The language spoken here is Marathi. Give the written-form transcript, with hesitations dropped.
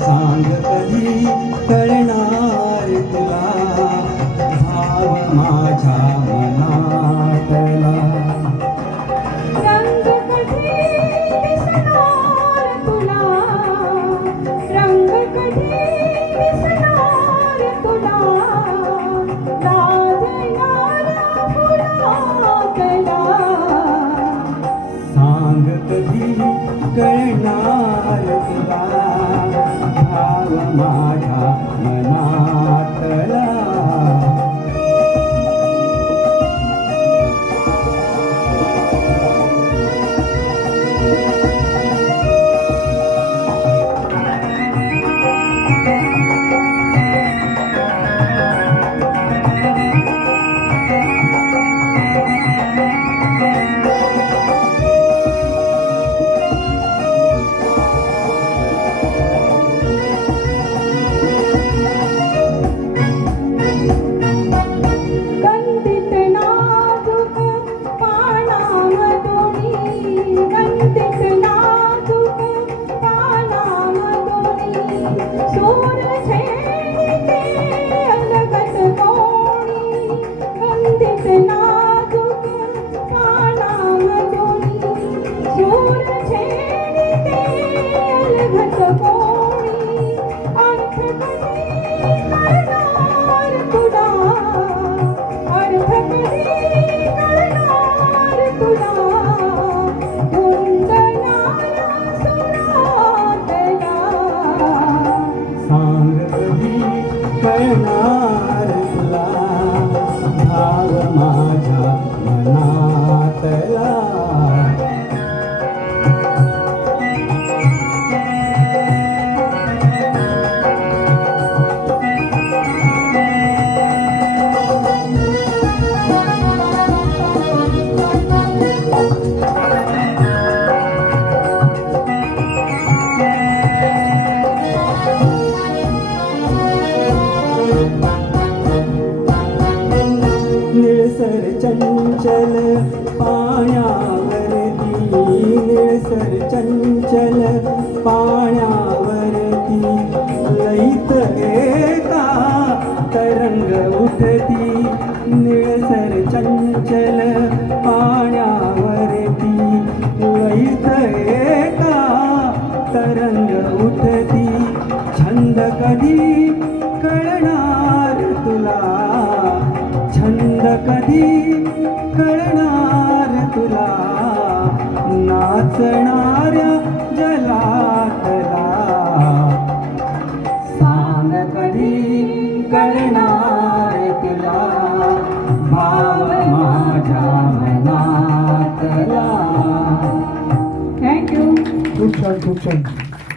सांग कधी कळणार तुला भाव माझ्या मनातला रंग कधी दिसणार तुला रंग कधी दिसणार तुला लाजणाऱ्या फुलातला सांग कधी कळणार तुला भाव माझ्या मनातला गंधित नाजूक पानांमधुनी गंधित नाजूक पानांमधुनी सूर छेडते अलगत कोणी गंधित नाजूक पानांमधुनी सूर छेडते अलगत कोणी अर्थ कधी करणार तुला अर्थ कधी करणार तुला धुंदणाऱ्या सुरातला सांग कधी कळणार तुला भाव माझ्या मनातला निळसर चंचल पाण्यावरती निळसर चंचल पाण्यावरती लईत एका तरंग उठती निळसर चंचल पाण्यावरती लईत एका तरंग उठती छंद कधी कळणार तुला छंद कधी कळणार तुला नाचणाऱ्या जलातला सांग कधी कळणार तुला भाव माझ्या मनातला थँक्यू खूप छान खूप छान